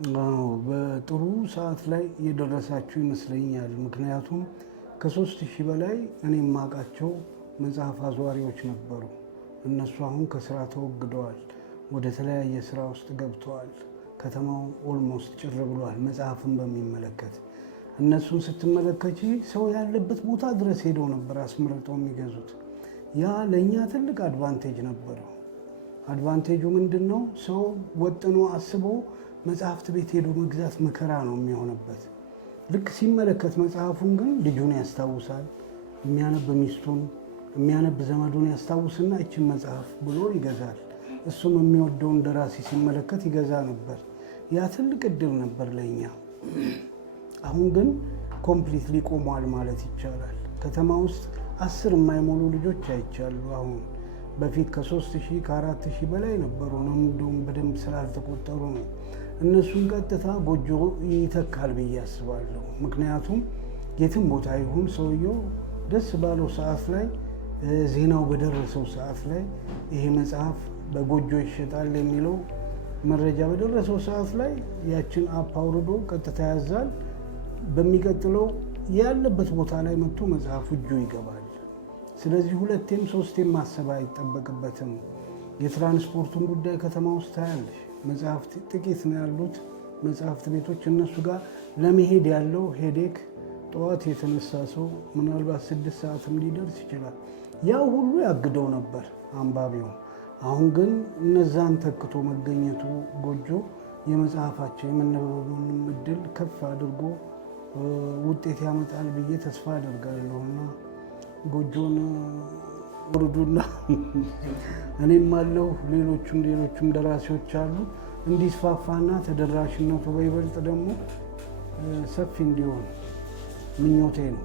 በጥሩ ሰዓት ላይ የደረሳችሁ ይመስለኛል። ምክንያቱም ከ3000 በላይ እኔ የማውቃቸው መጽሐፍ አዘዋሪዎች ነበሩ። እነሱ አሁን ከስራ ተወግደዋል፣ ወደ ተለያየ ስራ ውስጥ ገብተዋል። ከተማው ኦልሞስት ጭር ብሏል። መጽሐፍን በሚመለከት እነሱን ስትመለከቺ ሰው ያለበት ቦታ ድረስ ሄደው ነበር አስመርጠው የሚገዙት። ያ ለእኛ ትልቅ አድቫንቴጅ ነበረው። አድቫንቴጁ ምንድን ነው? ሰው ወጥኖ አስቦ መጽሐፍት ቤት ሄዶ መግዛት መከራ ነው የሚሆንበት። ልክ ሲመለከት መጽሐፉን ግን ልጁን ያስታውሳል፣ የሚያነብ ሚስቱን፣ የሚያነብ ዘመዱን ያስታውስና ይችን መጽሐፍ ብሎ ይገዛል። እሱም የሚወደውን ደራሲ ሲመለከት ይገዛ ነበር። ያ ትልቅ እድል ነበር ለእኛ። አሁን ግን ኮምፕሊትሊ ቆሟል ማለት ይቻላል። ከተማ ውስጥ 10 የማይሞሉ ልጆች አይቻሉ። አሁን በፊት ከ3000 ከ4000 በላይ ነበሩ ነው። እንደውም በደንብ ስላልተቆጠሩ ነው። እነሱን ቀጥታ ጎጆ ይተካል ብዬ አስባለሁ። ምክንያቱም የትም ቦታ ይሁን ሰውየው ደስ ባለው ሰዓት ላይ፣ ዜናው በደረሰው ሰዓት ላይ ይሄ መጽሐፍ በጎጆ ይሸጣል የሚለው መረጃ በደረሰው ሰዓት ላይ ያችን አፕ አውርዶ ቀጥታ ያዛል። በሚቀጥለው ያለበት ቦታ ላይ መጥቶ መጽሐፉ እጁ ይገባል። ስለዚህ 2ቴም 3ቴም ማሰብ አይጠበቅበትም። የትራንስፖርቱን ጉዳይ ከተማ ውስጥ ታያለሽ። መጽሐፍት ጥቂት ነው ያሉት መጽሐፍት ቤቶች። እነሱ ጋር ለመሄድ ያለው ሄዴክ ጠዋት የተነሳ ሰው ምናልባት 6 ሰዓትም ሊደርስ ይችላል። ያው ሁሉ ያግደው ነበር አንባቢው። አሁን ግን እነዛን ተክቶ መገኘቱ ጎጆ የመጽሐፋቸው የመነበቡንም እድል ከፍ አድርጎ ውጤት ያመጣል ብዬ ተስፋ አደርጋለሁና ጎጆን ወርዱና እኔም አለሁ፣ ሌሎቹም ደራሲዎች አሉ፣ እንዲስፋፋና ተደራሽነቱ በይበልጥ ደግሞ ሰፊ እንዲሆን ምኞቴ ነው።